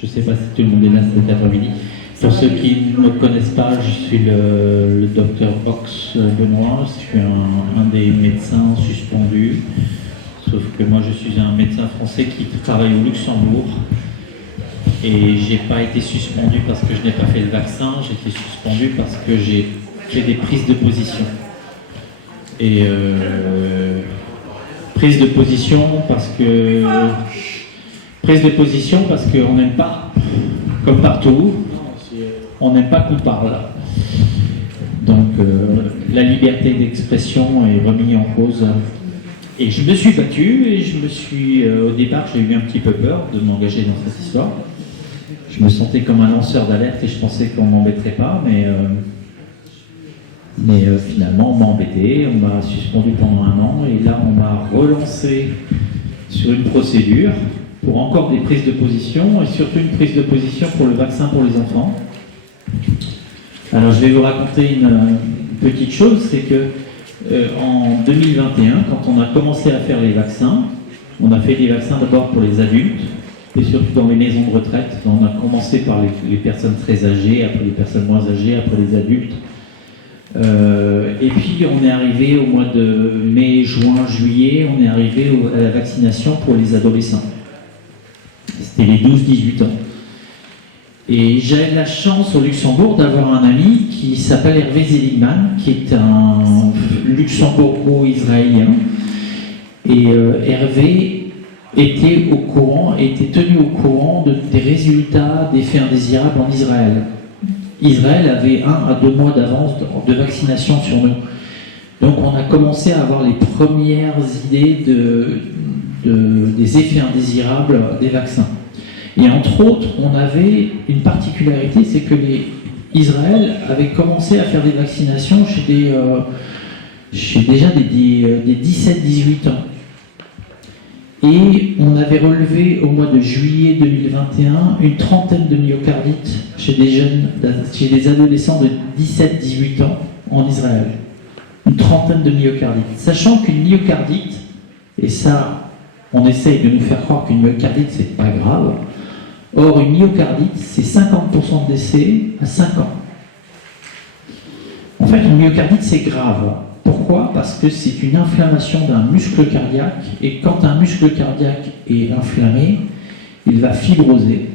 Je ne sais pas si tout le monde est là cet après-midi. Pour ceux qui ne me connaissent pas, je suis le docteur Ox Benoît, je suis un des médecins suspendus. Sauf que moi je suis un médecin français qui travaille au Luxembourg. Et j'ai pas été suspendu parce que je n'ai pas fait le vaccin, j'ai été suspendu parce que j'ai fait des prises de position. Et prise de position parce qu'on n'aime pas, comme partout, on n'aime pas qu'on parle. Donc la liberté d'expression est remise en cause. Et je me suis battu et au départ j'ai eu un petit peu peur de m'engager dans cette histoire. Je me sentais comme un lanceur d'alerte et je pensais qu'on m'embêterait pas, mais finalement on m'a embêté, on m'a suspendu pendant 1 an et là on m'a relancé sur une procédure pour encore des prises de position et surtout une prise de position pour le vaccin pour les enfants. Alors je vais vous raconter une petite chose, c'est que en 2021, quand on a commencé à faire les vaccins, on a fait des vaccins d'abord pour les adultes et surtout dans les maisons de retraite. On a commencé par les personnes très âgées, après les personnes moins âgées, après les adultes. Et puis on est arrivé au mois de mai, juin, juillet, on est arrivé à la vaccination pour les adolescents. C'était les 12-18 ans. Et j'avais la chance au Luxembourg d'avoir un ami qui s'appelle Hervé Seligman, qui est un luxembourgo-israélien. Et Hervé était tenu au courant des résultats des faits indésirables en Israël. Israël avait 1 à 2 mois d'avance de vaccination sur nous. Donc on a commencé à avoir les premières idées des effets indésirables des vaccins. Et entre autres, on avait une particularité, c'est que Israël avait commencé à faire des vaccinations chez déjà des 17-18 ans. Et on avait relevé au mois de juillet 2021 une trentaine de myocardites chez des adolescents de 17-18 ans en Israël. Une trentaine de myocardites. Sachant qu'une myocardite, et ça, on essaye de nous faire croire qu'une myocardite, c'est pas grave. Or, une myocardite, c'est 50% de décès à 5 ans. En fait, une myocardite, c'est grave. Pourquoi ? Parce que c'est une inflammation d'un muscle cardiaque, et quand un muscle cardiaque est inflammé, il va fibroser.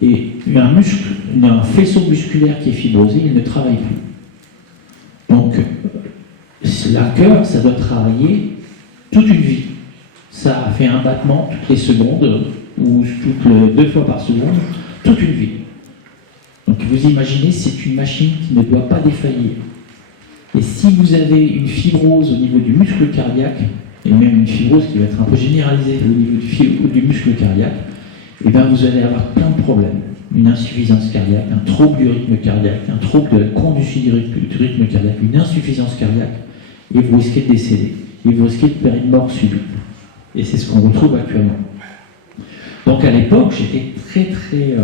Et un faisceau musculaire qui est fibrosé, il ne travaille plus. Donc, le cœur, ça doit travailler toute une vie. Ça fait un battement toutes les secondes, ou 2 fois par seconde, toute une vie. Donc vous imaginez, c'est une machine qui ne doit pas défaillir. Et si vous avez une fibrose au niveau du muscle cardiaque, et même une fibrose qui va être un peu généralisée au niveau du muscle cardiaque, et bien vous allez avoir plein de problèmes. Une insuffisance cardiaque, un trouble du rythme cardiaque, un trouble de la conduite du rythme cardiaque, une insuffisance cardiaque, et vous risquez de décéder. Et vous risquez de faire une mort subite. Et c'est ce qu'on retrouve actuellement. Donc à l'époque, j'étais très...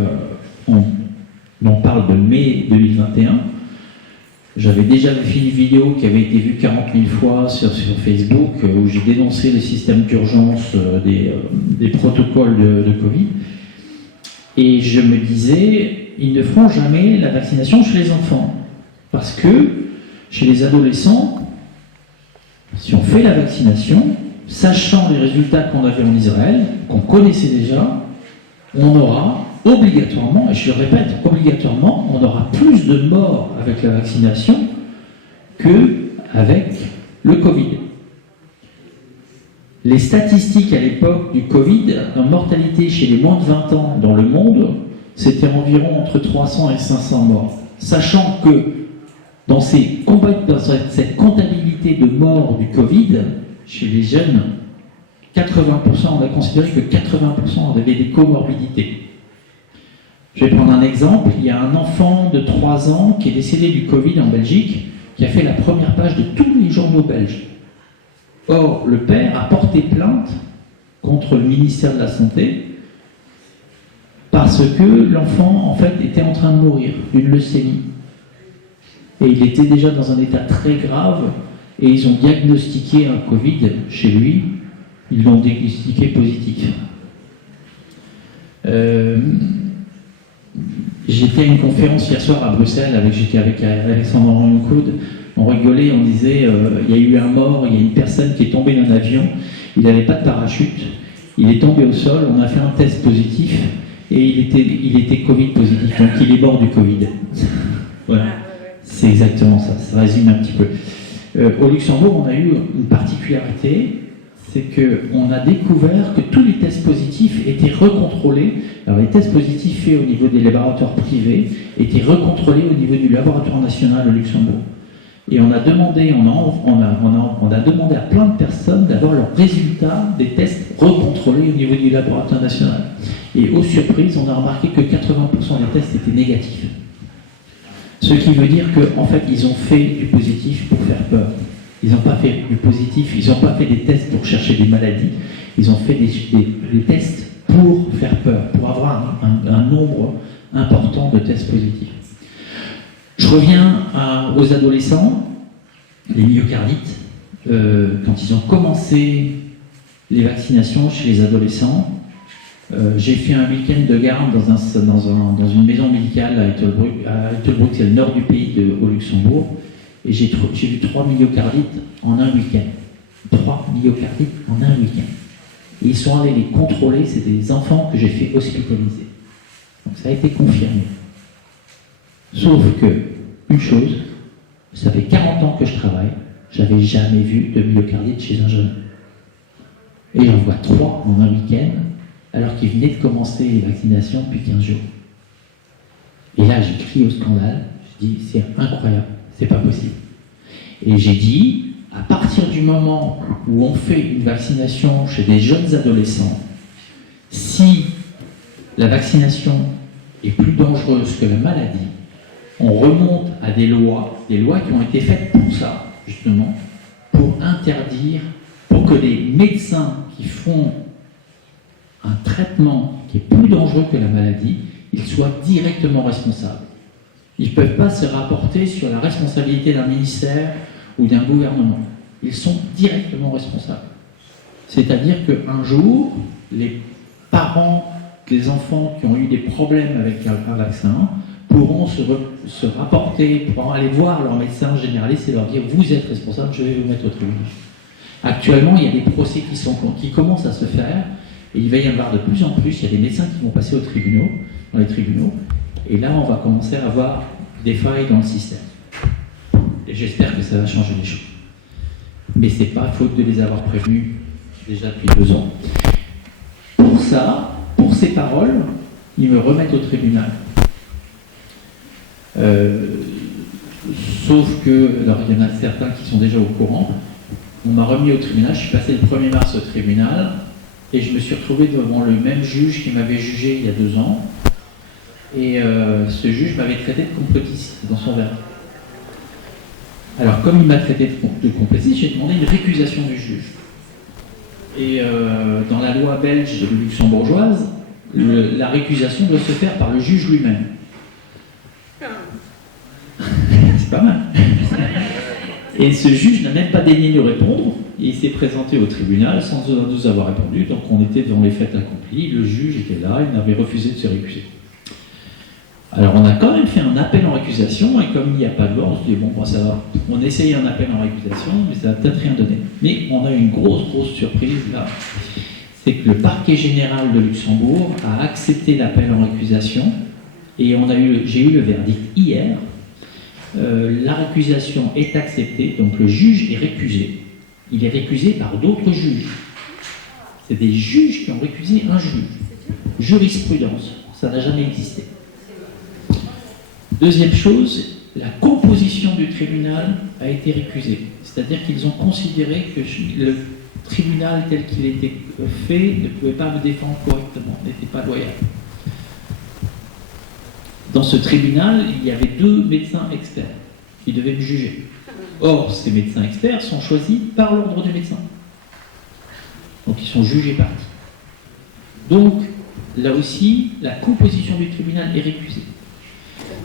on parle de mai 2021. J'avais déjà fait une vidéo qui avait été vue 40 000 fois sur Facebook où j'ai dénoncé le système d'urgence des protocoles de Covid. Et je me disais, ils ne feront jamais la vaccination chez les enfants. Parce que chez les adolescents, si on fait la vaccination, sachant les résultats qu'on avait en Israël, qu'on connaissait déjà, on aura obligatoirement, et je le répète, obligatoirement, on aura plus de morts avec la vaccination qu'avec le Covid. Les statistiques à l'époque du Covid, la mortalité chez les moins de 20 ans dans le monde, c'était environ entre 300 et 500 morts. Sachant que dans cette comptabilité de morts du Covid, chez les jeunes, 80%, on a considéré que 80% avaient des comorbidités. Je vais prendre un exemple. Il y a un enfant de 3 ans qui est décédé du Covid en Belgique, qui a fait la première page de tous les journaux belges. Or, le père a porté plainte contre le ministère de la Santé parce que l'enfant, en fait, était en train de mourir d'une leucémie. Et il était déjà dans un état très grave, et ils ont diagnostiqué un Covid chez lui. Ils l'ont diagnostiqué positif. J'étais à une conférence hier soir à Bruxelles, j'étais avec Alexandre Henrion-Claude, on rigolait, on disait, il y a eu un mort, il y a une personne qui est tombée d'un avion, il n'avait pas de parachute, il est tombé au sol, on a fait un test positif, et il était Covid positif, donc il est mort du Covid. Voilà, c'est exactement ça, ça résume un petit peu. Au Luxembourg, on a eu une particularité, c'est qu'on a découvert que tous les tests positifs étaient recontrôlés. Alors les tests positifs faits au niveau des laboratoires privés étaient recontrôlés au niveau du laboratoire national au Luxembourg. Et on a demandé, on a demandé à plein de personnes d'avoir leurs résultats des tests recontrôlés au niveau du laboratoire national. Et aux surprises, on a remarqué que 80% des tests étaient négatifs. Ce qui veut dire qu'en fait, ils ont fait du positif pour faire peur. Ils n'ont pas fait du positif, ils n'ont pas fait des tests pour chercher des maladies, ils ont fait des tests pour faire peur, pour avoir un nombre important de tests positifs. Je reviens aux adolescents, les myocardites. Quand ils ont commencé les vaccinations chez les adolescents, j'ai fait un week-end de garde dans une maison médicale à Ettelbruck, c'est le nord du pays, au Luxembourg. Et j'ai vu 3 myocardites en un week-end. 3 myocardites en un week-end. Et ils sont allés les contrôler, c'est des enfants que j'ai fait hospitaliser. Donc ça a été confirmé. Sauf que, une chose, ça fait 40 ans que je travaille, j'avais jamais vu de myocardite chez un jeune. Et j'en vois 3 en un week-end, alors qu'ils venaient de commencer les vaccinations depuis 15 jours. Et là, j'ai crié au scandale, je dis, c'est incroyable. C'est pas possible. Et j'ai dit, à partir du moment où on fait une vaccination chez des jeunes adolescents, si la vaccination est plus dangereuse que la maladie, on remonte à des lois qui ont été faites pour ça, justement, pour interdire, pour que les médecins qui font un traitement qui est plus dangereux que la maladie, ils soient directement responsables. Ils ne peuvent pas se rapporter sur la responsabilité d'un ministère ou d'un gouvernement. Ils sont directement responsables. C'est-à-dire qu'un jour, les parents des enfants qui ont eu des problèmes avec un vaccin pourront se rapporter, pourront aller voir leur médecin généraliste et leur dire « vous êtes responsable, je vais vous mettre au tribunal ». Actuellement, il y a des procès qui commencent à se faire, et il va y en avoir de plus en plus. Il y a des médecins qui vont passer dans les tribunaux, et là, on va commencer à avoir des failles dans le système. Et j'espère que ça va changer les choses. Mais c'est pas faute de les avoir prévenus déjà depuis 2 ans. Pour ça, pour ces paroles, ils me remettent au tribunal. Sauf que, alors il y en a certains qui sont déjà au courant, on m'a remis au tribunal, je suis passé le 1er mars au tribunal, et je me suis retrouvé devant le même juge qui m'avait jugé il y a 2 ans, et ce juge m'avait traité de complotiste dans son verdict. Alors comme il m'a traité de complotiste, j'ai demandé une récusation du juge. Et dans la loi belge et luxembourgeoise, la récusation doit se faire par le juge lui-même. C'est pas mal. Et ce juge n'a même pas daigné nous répondre. Il s'est présenté au tribunal sans nous avoir répondu. Donc on était devant les faits accomplis. Le juge était là, il avait refusé de se récuser. Alors on a quand même fait un appel en récusation, et comme il n'y a pas de loi, on se dit bon, ça va. On essaye un appel en récusation, mais ça va peut-être rien donner. Mais on a eu une grosse surprise là. C'est que le parquet général de Luxembourg a accepté l'appel en récusation, et j'ai eu le verdict hier. La récusation est acceptée, donc le juge est récusé. Il est récusé par d'autres juges. C'est des juges qui ont récusé un juge. Jurisprudence, ça n'a jamais existé. Deuxième chose, la composition du tribunal a été récusée. C'est-à-dire qu'ils ont considéré que le tribunal tel qu'il était fait ne pouvait pas me défendre correctement, n'était pas loyal. Dans ce tribunal, il y avait 2 médecins experts qui devaient me juger. Or, ces médecins experts sont choisis par l'ordre des médecins. Donc, ils sont jugés partis. Donc, là aussi, la composition du tribunal est récusée.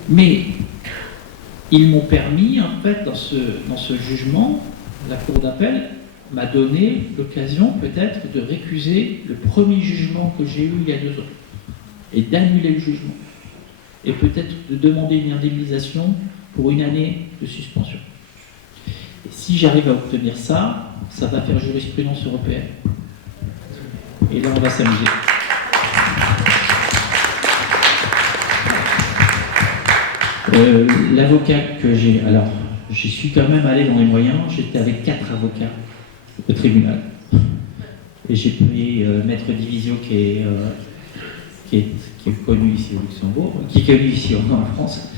Mais, ils m'ont permis, en fait, dans ce jugement, la cour d'appel m'a donné l'occasion, peut-être, de récuser le premier jugement que j'ai eu il y a 2 ans et d'annuler le jugement. et peut-être de demander une indemnisation pour une année de suspension. Et si j'arrive à obtenir ça, ça va faire jurisprudence européenne. Et là, on va s'amuser. L'avocat que j'ai, alors, j'y suis quand même allé dans les moyens, j'étais avec 4 avocats au tribunal. Et j'ai pris Maître Divisio qui est connu ici au Luxembourg, qui est connu ici en France.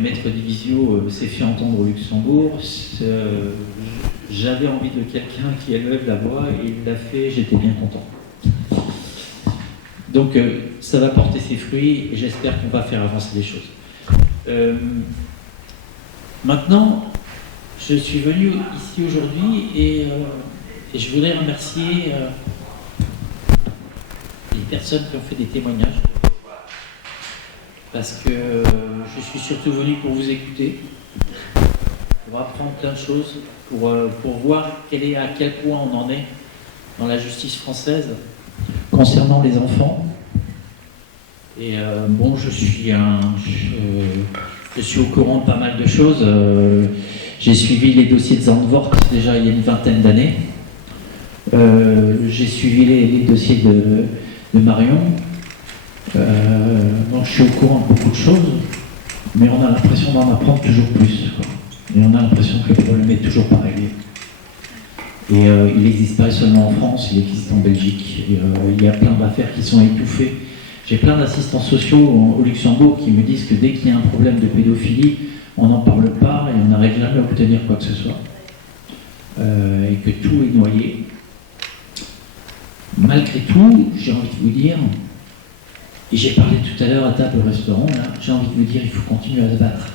Maître Divisio s'est fait entendre au Luxembourg. J'avais envie de quelqu'un qui élève la voix et il l'a fait, j'étais bien content. Donc ça va porter ses fruits et j'espère qu'on va faire avancer les choses. Maintenant, je suis venu ici aujourd'hui et je voudrais remercier les personnes qui ont fait des témoignages. Parce que je suis surtout venu pour vous écouter, pour apprendre plein de choses, pour voir à quel point on en est dans la justice française concernant les enfants. Et bon, je suis au courant de pas mal de choses. J'ai suivi les dossiers de Zandvoort déjà il y a une vingtaine d'années. J'ai suivi les dossiers de Marion. Donc je suis au courant de beaucoup de choses, mais on a l'impression d'en apprendre toujours plus, quoi. Et on a l'impression que le problème est toujours pas réglé. Et il n'existe pas seulement en France, il existe en Belgique. Et, il y a plein d'affaires qui sont étouffées. J'ai plein d'assistants sociaux au Luxembourg qui me disent que dès qu'il y a un problème de pédophilie, on n'en parle pas et on n'arrive jamais à obtenir quoi que ce soit. Et que tout est noyé. Malgré tout, j'ai envie de vous dire, et j'ai parlé tout à l'heure à table au restaurant, là, j'ai envie de vous dire, il faut continuer à se battre.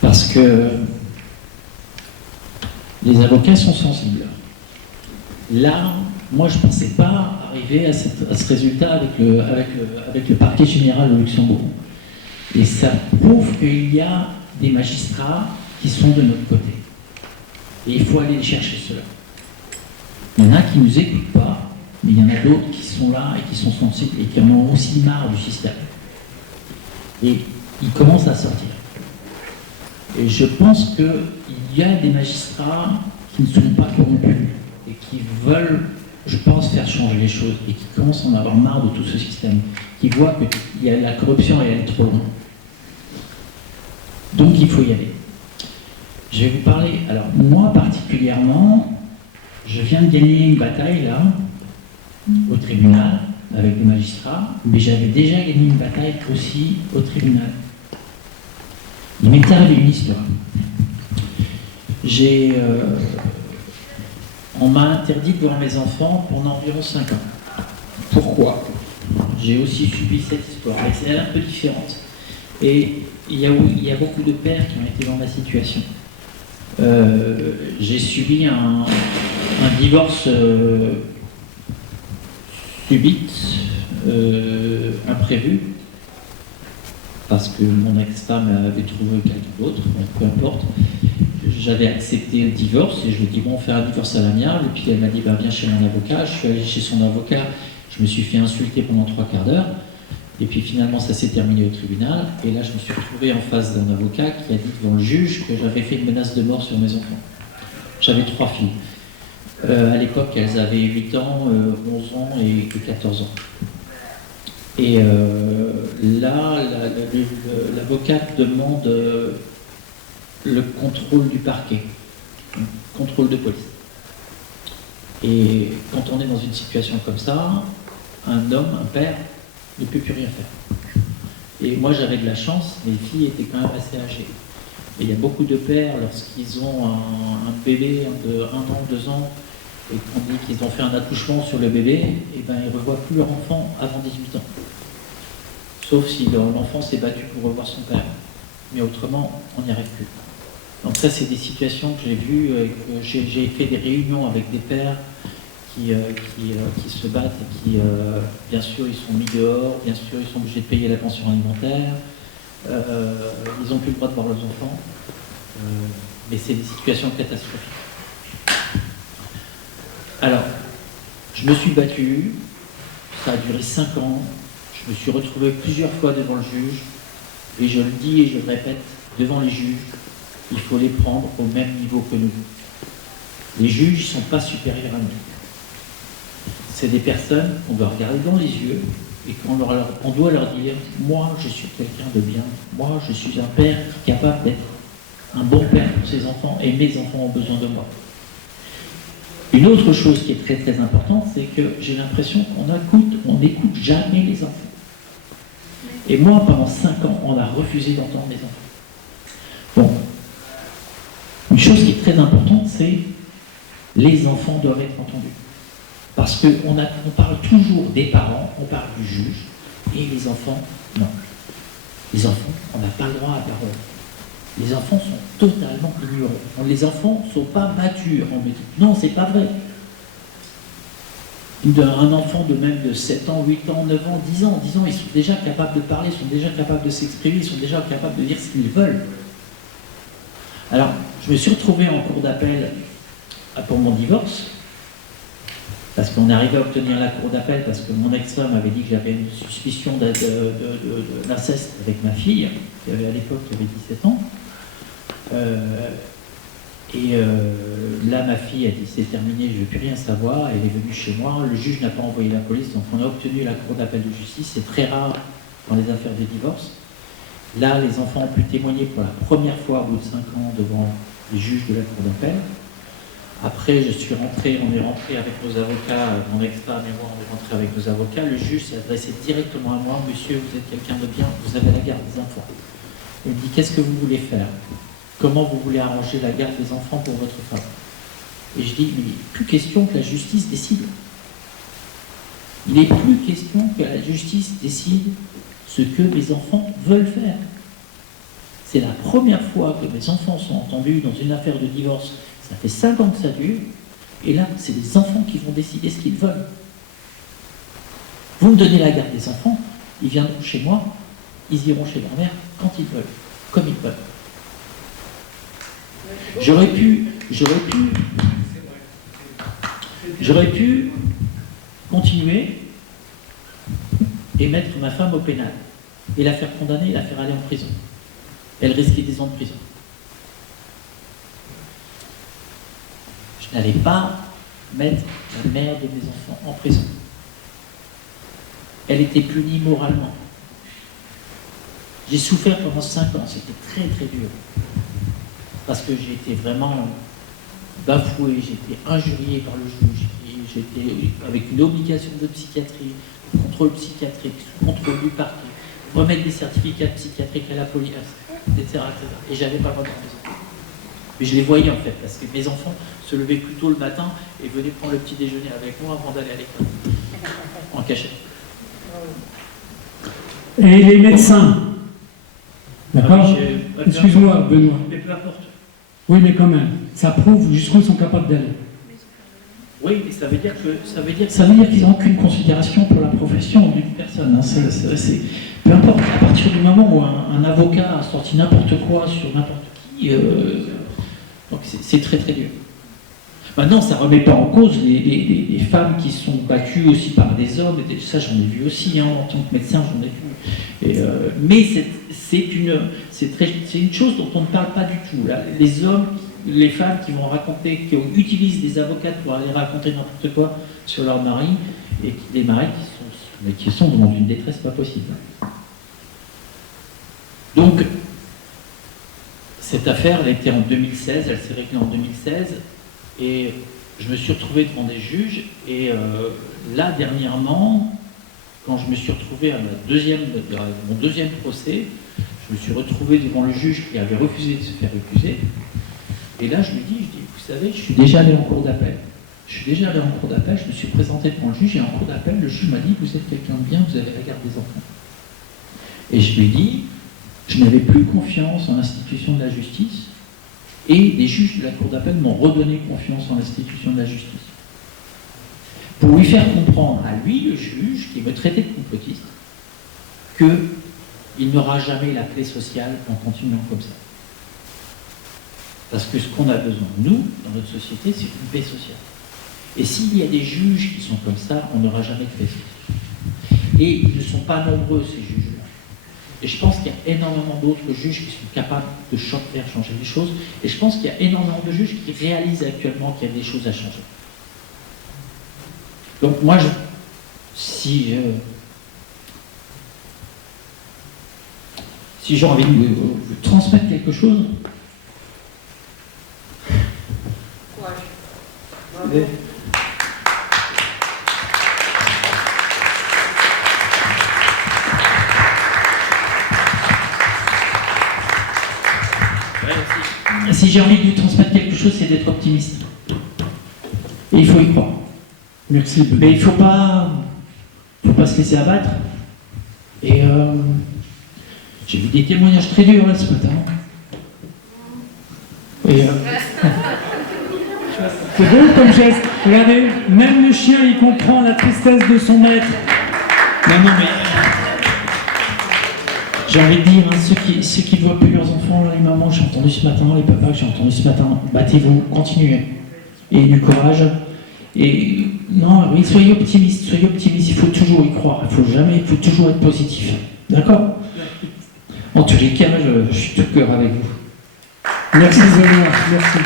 Parce que les avocats sont sensibles. Là, moi je ne pensais pas arriver à ce résultat avec le parquet général au Luxembourg. Et ça prouve qu'il y a des magistrats qui sont de notre côté. Et il faut aller les chercher ceux-là. Il y en a qui ne nous écoutent pas, mais il y en a d'autres qui sont là et qui sont sensibles et qui en ont aussi marre du système. Et ils commencent à sortir. Et je pense qu'il y a des magistrats qui ne sont pas corrompus et qui veulent, je pense, faire changer les choses et qui commencent à en avoir marre de tout ce système, qui voient que la corruption elle est trop loin. Donc il faut y aller. Je vais vous parler, alors moi particulièrement, je viens de gagner une bataille là, au tribunal, avec des magistrats, mais j'avais déjà gagné une bataille aussi au tribunal. Il m'est arrivé une histoire. On m'a interdit de voir mes enfants pendant environ 5 ans. Pourquoi? J'ai aussi subi cette histoire, mais c'est un peu différente. Et il y a beaucoup de pères qui ont été dans ma situation. J'ai subi un divorce subite, imprévu, parce que mon ex-femme avait trouvé quelqu'un d'autre, peu importe. J'avais accepté le divorce et je lui ai dit bon, on fait un divorce à l'amiable. Et puis elle m'a dit bah, viens chez mon avocat. Je suis allé chez son avocat, je me suis fait insulter pendant 3/4 d'heure. Et puis finalement ça s'est terminé au tribunal. Et là je me suis retrouvé en face d'un avocat qui a dit devant le juge que j'avais fait une menace de mort sur mes enfants. J'avais 3 filles. À l'époque elles avaient 8 ans, 11 ans et 14 ans. Et là, l'avocate demande le contrôle du parquet, contrôle de police. Et quand on est dans une situation comme ça, un homme, un père, ne peut plus rien faire. Et moi j'avais de la chance, mes filles étaient quand même assez âgées. Et il y a beaucoup de pères, lorsqu'ils ont un bébé de 1 an, 2 ans, et qu'on dit qu'ils ont fait un accouchement sur le bébé, et ben ils ne revoient plus leur enfant avant 18 ans. Sauf si l'enfant s'est battu pour revoir son père. Mais autrement, on n'y arrive plus. Donc ça, c'est des situations que j'ai vues, que j'ai fait des réunions avec des pères qui se battent et qui, bien sûr, ils sont mis dehors, bien sûr, ils sont obligés de payer la pension alimentaire, ils n'ont plus le droit de voir leurs enfants, mais c'est des situations catastrophiques. Alors, je me suis battu, ça a duré 5 ans, Je me suis retrouvé plusieurs fois devant le juge, et je le dis et je le répète, devant les juges, il faut les prendre au même niveau que nous. Les juges ne sont pas supérieurs à nous. C'est des personnes qu'on doit regarder dans les yeux et qu'on doit leur dire « Moi, je suis quelqu'un de bien. Moi, je suis un père capable d'être un bon père pour ses enfants et mes enfants ont besoin de moi. » Une autre chose qui est très très importante, c'est que j'ai l'impression qu'on n'écoute jamais les enfants. Et moi, pendant 5 ans, on a refusé d'entendre les enfants. Donc, une chose qui est très importante, c'est les enfants doivent être entendus. Parce qu'on parle toujours des parents, on parle du juge, et les enfants, non. Les enfants, on n'a pas le droit à la parole. Les enfants sont totalement ignorés. Les enfants ne sont pas matures. On me dit, non, c'est pas vrai. Un enfant de même de 7 ans, 8 ans, 9 ans, 10 ans, ils sont déjà capables de parler, ils sont déjà capables de s'exprimer, ils sont déjà capables de dire ce qu'ils veulent. Alors, je me suis retrouvé en cour d'appel pour mon divorce, parce qu'on est arrivé à obtenir la cour d'appel, parce que mon ex-femme avait dit que j'avais une suspicion d'inceste avec ma fille, qui avait à l'époque 17 ans. Là, ma fille a dit c'est terminé, je ne veux plus rien savoir. Elle est venue chez moi, le juge n'a pas envoyé la police, donc on a obtenu la cour d'appel de justice. C'est très rare dans les affaires de divorce. Là, les enfants ont pu témoigner pour la première fois au bout de 5 ans devant les juges de la cour d'appel. Après, on est rentré avec nos avocats, mon ex-femme et moi, on est rentré avec nos avocats. Le juge s'est adressé directement à moi. Monsieur, vous êtes quelqu'un de bien, vous avez la garde des enfants. Il me dit, qu'est-ce que vous voulez faire? Comment vous voulez arranger la garde des enfants pour votre femme? Et je dis, il n'est plus question que la justice décide. Il n'est plus question que la justice décide ce que mes enfants veulent faire. C'est la première fois que mes enfants sont entendus dans une affaire de divorce. Ça fait 5 ans que ça dure, et là, c'est les enfants qui vont décider ce qu'ils veulent. Vous me donnez la garde des enfants, ils viendront chez moi, ils iront chez leur mère quand ils veulent, comme ils veulent. J'aurais pu continuer et mettre ma femme au pénal, et la faire condamner et la faire aller en prison. Elle risquait 10 ans de prison. Je n'allais pas mettre la mère de mes enfants en prison. Elle était punie moralement. J'ai souffert pendant 5 ans, c'était très très dur. Parce que j'ai été vraiment bafoué, j'ai été injurié par le juge, j'étais avec une obligation de psychiatrie, contrôle psychiatrique, contrôle du parquet, remettre des certificats psychiatriques à la police, etc. Et j'avais pas vraiment besoin. Mais je les voyais en fait, parce que mes enfants se levaient plus tôt le matin et venaient prendre le petit déjeuner avec moi avant d'aller à l'école, en cachette. Et les médecins, d'accord? Excuse-moi, Benoît. Mais peu importe. Oui, mais quand même, ça prouve jusqu'où ils sont capables d'aller. Oui, mais ça veut dire qu'ils n'ont aucune considération pour la profession d'une personne. Peu importe, à partir du moment où un avocat a sorti n'importe quoi sur n'importe qui, donc c'est très très dur. Maintenant, ça ne remet pas en cause les femmes qui sont battues aussi par des hommes, et ça j'en ai vu aussi, hein, en tant que médecin j'en ai vu. Mais c'est une chose dont on ne parle pas du tout. Là. Les hommes, les femmes qui utilisent des avocats pour aller raconter n'importe quoi sur leur mari, et les maris qui sont dans une détresse pas possible. Donc, cette affaire, elle a été en 2016, elle s'est réglée en 2016, et je me suis retrouvé devant des juges, et là, dernièrement, quand je me suis retrouvé à mon deuxième procès, je me suis retrouvé devant le juge qui avait refusé de se faire accuser, et là, je lui dis, vous savez, je suis déjà allé en cour d'appel. Je me suis présenté devant le juge, et en cour d'appel, le juge m'a dit, vous êtes quelqu'un de bien, vous avez la garde des enfants. Et je lui ai dit, je n'avais plus confiance en l'institution de la justice, et les juges de la cour d'appel m'ont redonné confiance en l'institution de la justice. Pour lui faire comprendre à lui, le juge, qui me traitait de complotiste, qu'il n'aura jamais la paix sociale en continuant comme ça. Parce que ce qu'on a besoin, nous, dans notre société, c'est une paix sociale. Et s'il y a des juges qui sont comme ça, on n'aura jamais de paix sociale. Et ils ne sont pas nombreux, ces juges-là. Et je pense qu'il y a énormément d'autres juges qui sont capables de faire changer les choses. Et je pense qu'il y a énormément de juges qui réalisent actuellement qu'il y a des choses à changer. Donc moi, si j'ai envie de vous transmettre quelque chose, Ouais. si j'ai envie de vous transmettre quelque chose, c'est d'être optimiste. Et il faut y croire. Merci. Benoît. Mais il ne faut pas se laisser abattre. Et j'ai vu des témoignages très durs là, ce matin. Et C'est beau comme geste. Regardez, même le chien, il comprend la tristesse de son maître. non, mais j'ai envie de dire, hein, ceux qui ne voient plus leurs enfants, là, les mamans que j'ai entendu ce matin, les papas que j'ai entendu ce matin, battez-vous, continuez. Et du courage. Et non, oui, soyez optimistes, il faut toujours y croire, il faut toujours être positif. D'accord? En tous les cas, je suis tout cœur avec vous. Merci Benoît, merci.